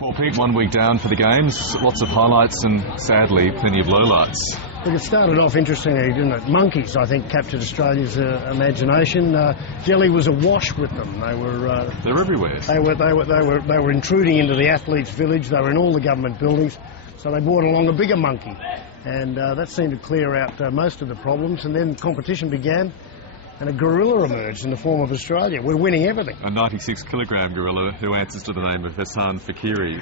Well, Pete, 1 week down for the Games, lots of highlights and, sadly, plenty of lowlights. Look, it started off interestingly, didn't it? Monkeys, I think, captured Australia's imagination. Delhi was awash with them. They're everywhere. They were intruding into the athletes' village. They were in all the government buildings, so they brought along a bigger monkey, and that seemed to clear out most of the problems. And then competition began, and a gorilla emerged in the form of Australia. We're winning everything. A 96-kilogram gorilla who answers to the name of Hassan Fakiri,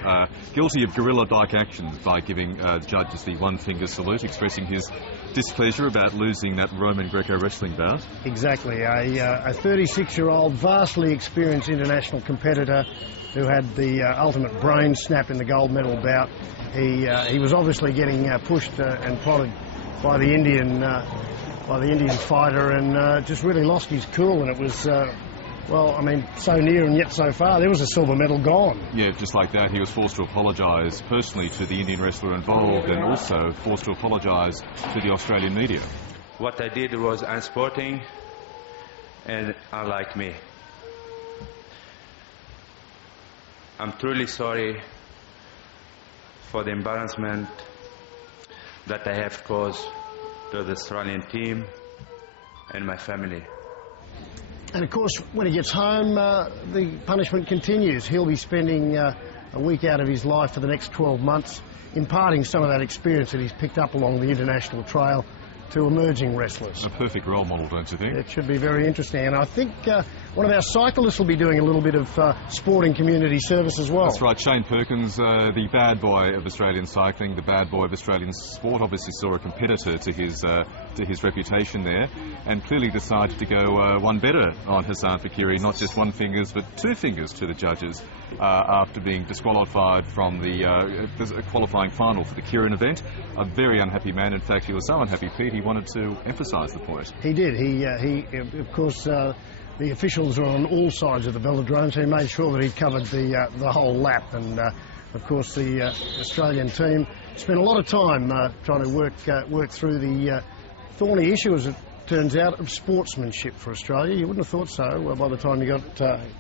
guilty of gorilla-like actions by giving judges the one-finger salute, expressing his displeasure about losing that Roman Greco wrestling bout. Exactly. A 36-year-old, vastly experienced international competitor who had the ultimate brain snap in the gold medal bout. He was obviously getting pushed and prodded by the Indian fighter, and just really lost his cool. And it was, so near and yet so far. There was a silver medal gone. Yeah, just like that, he was forced to apologise personally to the Indian wrestler involved, and also forced to apologise to the Australian media. What I did was unsporting and unlike me. I'm truly sorry for the embarrassment that I have caused to the Australian team and my family. And of course, when he gets home, the punishment continues. He'll be spending a week out of his life for the next 12 months, imparting some of that experience that he's picked up along the international trail to emerging wrestlers. A perfect role model, don't you think? It should be very interesting. And I think one of our cyclists will be doing a little bit of sporting community service as well. That's right. Shane Perkins, the bad boy of Australian cycling, the bad boy of Australian sport, obviously saw a competitor to his reputation there, and clearly decided to go one better on Hassan Fakiri, not just one fingers but two fingers to the judges after being disqualified from the qualifying final for the Kieran event. A very unhappy man. In fact, he was so unhappy, Pete, he wanted to emphasise the point. He did. He of course, the officials are on all sides of the velodrome, so he made sure that he covered the whole lap. And of course, the Australian team spent a lot of time trying to work through the thorny issue, as it turns out, of sportsmanship for Australia. You wouldn't have thought so by the time you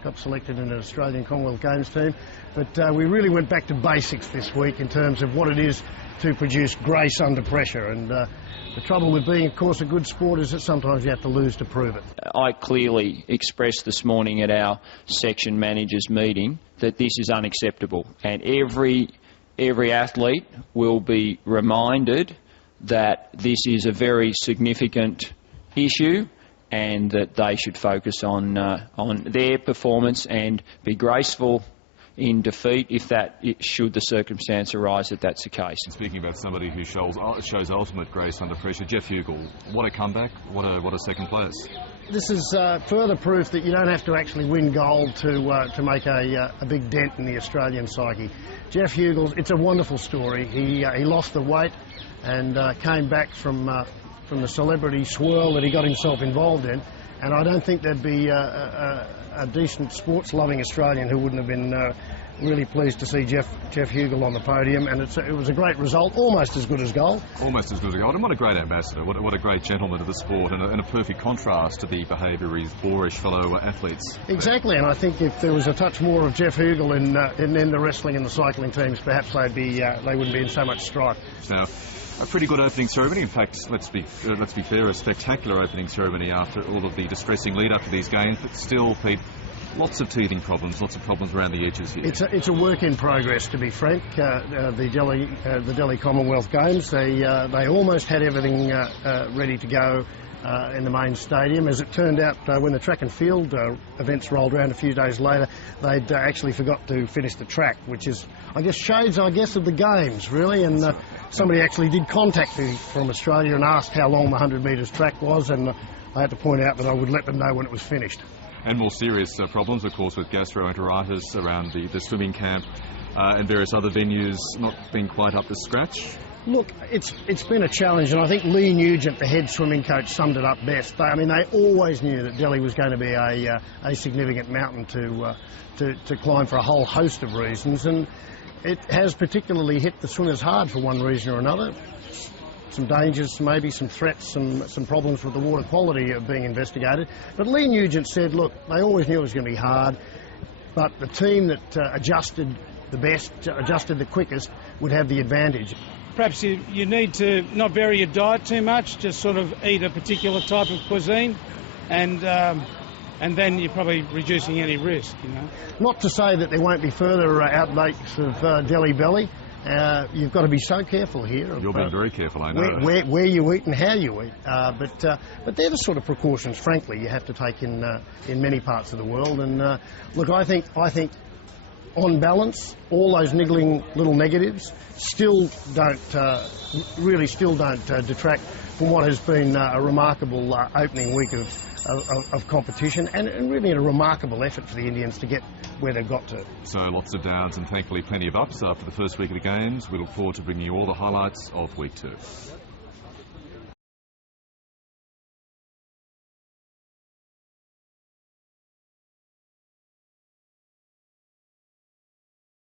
got selected in an Australian Commonwealth Games team. But we really went back to basics this week in terms of what it is to produce grace under pressure. And the trouble with being, of course, a good sport is that sometimes you have to lose to prove it. I clearly expressed this morning at our section managers meeting that this is unacceptable, and every athlete will be reminded that this is a very significant issue and that they should focus on their performance and be graceful in defeat should the circumstance arise that that's the case. Speaking about somebody who shows ultimate grace under pressure, Jeff Hugel, what a comeback, what a second place. This is further proof that you don't have to actually win gold to make a big dent in the Australian psyche. Jeff Hugel, it's a wonderful story. He lost the weight and came back from the celebrity swirl that he got himself involved in, and I don't think there'd be a decent sports-loving Australian who wouldn't have been really pleased to see Jeff Hugel on the podium, and it was a great result, almost as good as gold. Almost as good as gold, and what a great ambassador, what a great gentleman of the sport, and a perfect contrast to the behaviour of his boorish fellow athletes. Exactly, and I think if there was a touch more of Jeff Hugel in the wrestling and the cycling teams, perhaps they wouldn't be in so much strife. Now, a pretty good opening ceremony. In fact, let's be fair, a spectacular opening ceremony after all of the distressing lead up to these games. But still, Pete, lots of teething problems, lots of problems around the edges here. It's a work in progress, to be frank. The Delhi Commonwealth Games, they almost had everything ready to go in the main stadium. As it turned out, when the track and field events rolled around a few days later, they'd actually forgot to finish the track, which is, shades of the Games, really. And somebody actually did contact me from Australia and asked how long the 100 metres track was, and I had to point out that I would let them know when it was finished. And more serious problems, of course, with gastroenteritis around the swimming camp and various other venues not being quite up to scratch. Look, it's been a challenge, and I think Lee Nugent, the head swimming coach, summed it up best. They always knew that Delhi was going to be a significant mountain to climb for a whole host of reasons, and it has particularly hit the swimmers hard for one reason or another. Some dangers, maybe some threats, some problems with the water quality are being investigated. But Lee Nugent said, look, they always knew it was going to be hard, but the team that adjusted the best, adjusted the quickest, would have the advantage. Perhaps you need to not vary your diet too much, just sort of eat a particular type of cuisine, and then you're probably reducing any risk, you know. Not to say that there won't be further outbreaks of Delhi belly. You've got to be so careful here. You're being very careful, I know. Where you eat and how you eat. But they're the sort of precautions, frankly, you have to take in many parts of the world. And look, I think on balance, all those niggling little negatives still don't detract from what has been a remarkable opening week of competition, and really a remarkable effort for the Indians to get where they've got to. So lots of downs and thankfully plenty of ups after the first week of the Games. We look forward to bringing you all the highlights of week 2.